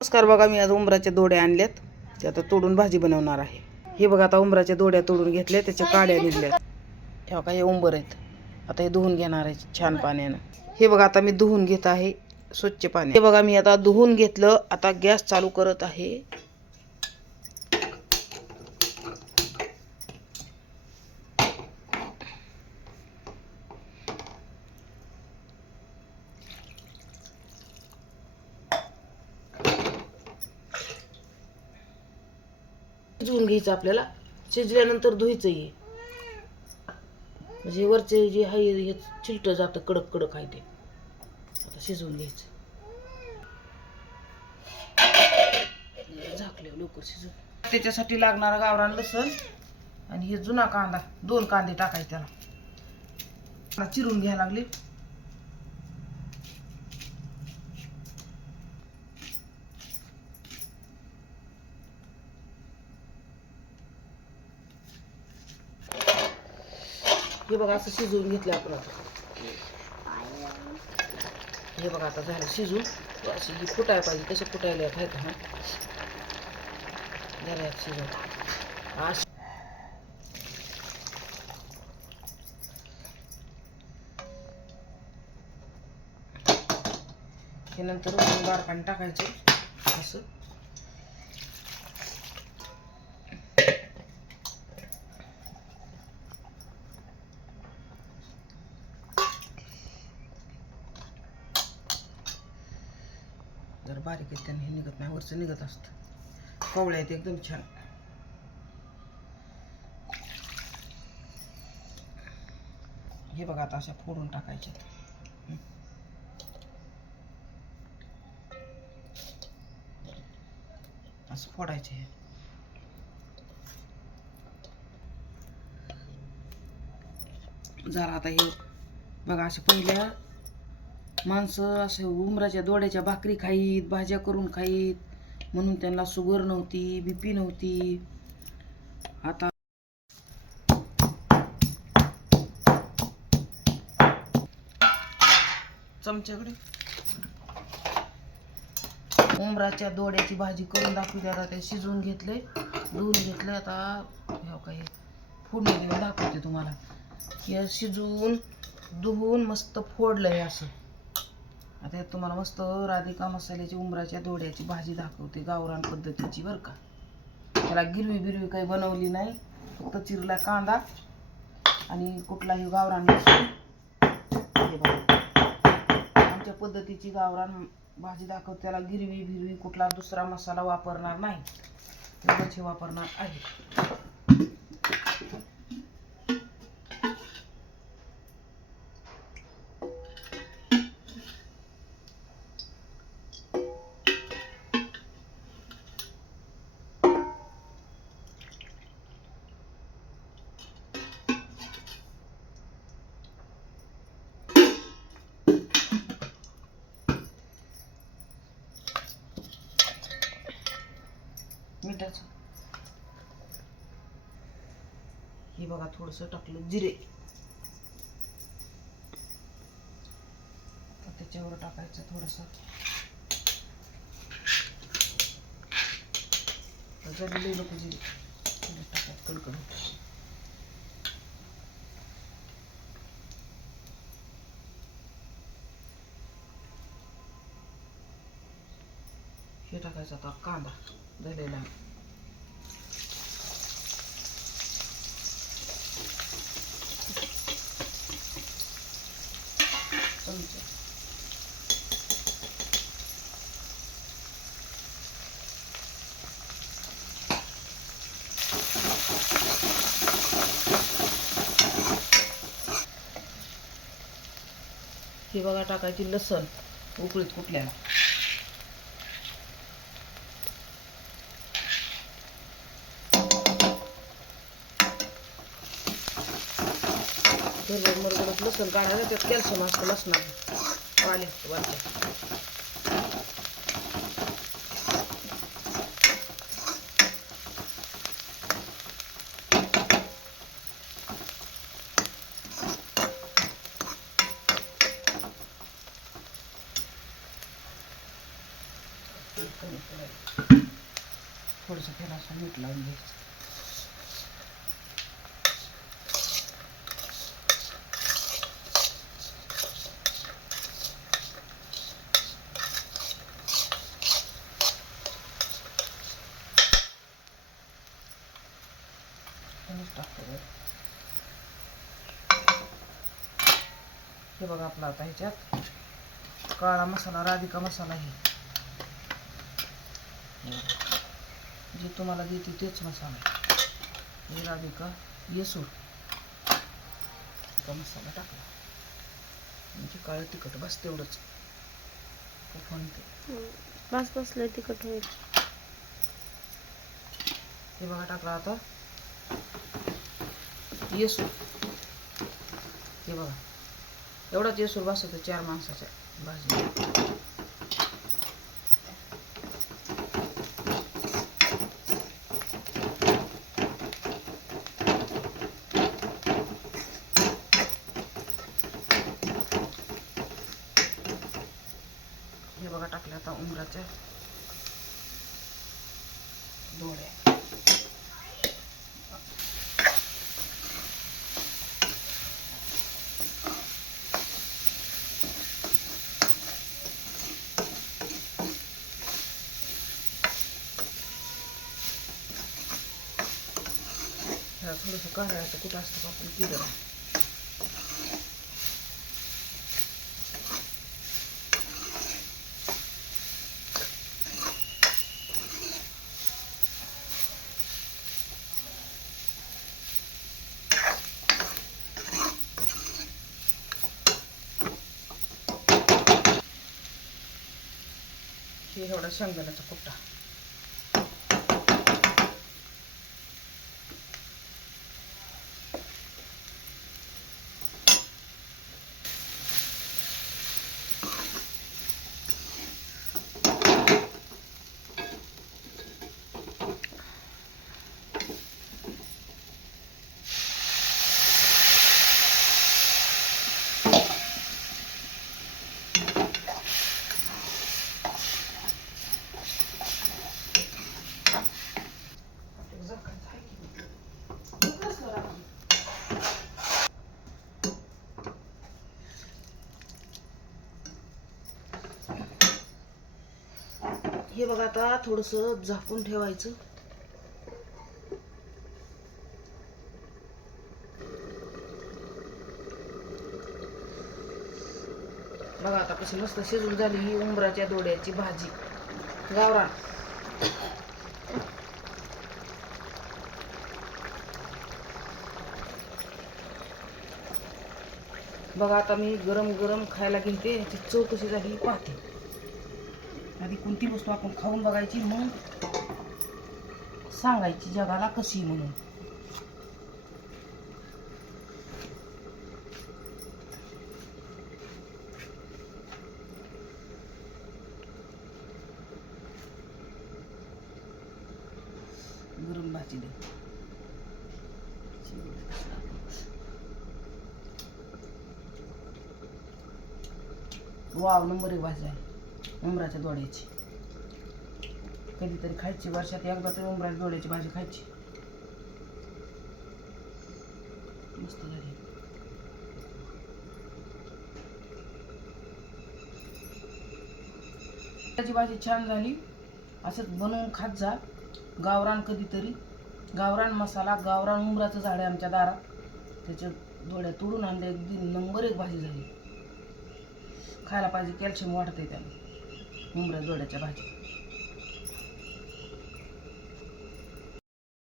नमस्कार बघा, मी आज उंबराच्या दोड्या आणल्यात. ते आता तोडून भाजी बनवणार आहे. हे बघा, आता उंबराच्या दोड्या तोडून घेतल्या, त्याच्या काड्या निघल्यात. हे बघा, हे उंबर आहेत. आता हे धुवून घेणार आहे छान पाण्यानं. हे बघा, आता मी धुवून घेत आहे स्वच्छ पाणी. हे बघा, मी आता धुवून घेतलं. आता गॅस चालू करत आहे. शिजवून घ्यायचं आपल्याला. शिजल्यानंतर धुवायचं हे, म्हणजे वरचे जे आहे हे चिलट जातं, कडक कडक आहे ते. आता शिजवून घ्यायचं. झाकले लवकर शिजून. त्याच्यासाठी लागणारा गावरान लसण आणि हे जुना कांदा, 2 कांदे टाकायचे त्याला. चिरून घ्यायला लागले. हे बघा, असं शिजवून घेतलं आपण. हे बघा, आता झालं शिजून. अशी ही फुटायला पाहिजे, कसं फुटायला आहे का? हा झालं शिजून. हे नंतर गार पाणी टाकायचं असं. जर बारीक आहे त्याने हे निघत नाही, वरचं निघत असतं. कवळ्या आहेत एकदम छान. हे बघा, आता अशा फोडून टाकायच्या. असं फोडायचे. हे जरा आता हे बघा, असे पहिल्या माणसं असे उंबराच्या दोड्याच्या भाकरी खाईत, भाज्या करून खाईत, म्हणून त्यांना शुगर नव्हती, BP नव्हती. आता चमच्याकडे उंबराच्या दोड्याची भाजी करून दाखवते. आता ते शिजवून घेतले, धुवून घेतले. आता हे काही फोडणी देऊन दाखवते तुम्हाला. हे शिजवून धुवून मस्त फोडलंय असं. आता हे तुम्हाला मस्त राधिका मसाल्याची उंबराच्या दोड्याची भाजी दाखवते, गावरान पद्धतीची बरं का. त्याला गिरवी बिरवी काही बनवली नाही, फक्त चिरला कांदा आणि कुठलाही गावरान लसूण. हे बघा, आमच्या पद्धतीची गावरान भाजी दाखवते. त्याला गिरवी बिरवी कुठला दुसरा मसाला वापरणार नाही, एवढंच हे वापरणार आहे. मिठाचं हे बघा, थोडंसं टाकलं जिरे. त्याच्यावर टाकायचं थोडंसं जरले लोक जिरे टाकायचं कडकडून. हे टाकायचं आता कांदा झालेला. चमचा हे बघा, टाकायची लसण उकळीत कुठल्याला. मरगडत लसण काढायला, त्यात कॅल्शियम असतं लसणात. पाणी वाटतं. थोडंसं त्याला असं मीठ लावून घ्यायचं. हे बघा आपला आता ह्याच्यात काळा मसाला, राधिका मसाला आहे. जे तुम्हाला देते तेच मसाला हे राधिका येसूर का मसाला टाकला म्हणजे काळं तिखट बस तेवढंच. बस बसलं तिखट होईल. हे बघा टाकला आता येसूर. हे बघा एवढाच येसूर बस होतं 4 माणसाच्या भाजी. हे बघा टाकल्या आता उंबराच्या दोड्या. थोडंसं काढायचं कुठं असतं का आपण केलं. हे एवढा शेंगदाण्याचा कुट्टा. हे बघा आता थोडंसं झाकून ठेवायचं. बघा आता कशी मस्त शिजून झाली ही उंबराच्या दोड्याची भाजी गावरान. बघा आता मी गरम गरम खायला घेते. याची चव कशी झाली पाहते. आधी कोणती वस्तू आपण खाऊन बघायची मग सांगायची जगाला कशी म्हणून. गरम भाजी दे. वाव नंबर 1 भाजी आहे उंबराच्या दोड्याची. कधीतरी खायची, वर्षात एकदा तरी उंबराच्या दोड्याची भाजी खायची. मस्त झाली. त्याची भाजी छान झाली. असंच बनवून खात जा. गावरान कधीतरी गावरान मसाला, गावरान उंबराचं झाड आहे आमच्या दारात. त्याच्या दोड्या तोडून आणल्या. अगदी नंबर 1 भाजी झाली. खायला पाहिजे. कॅल्शियम वाढतंय त्याला उंबऱ्या दोड्याच्या भाजी.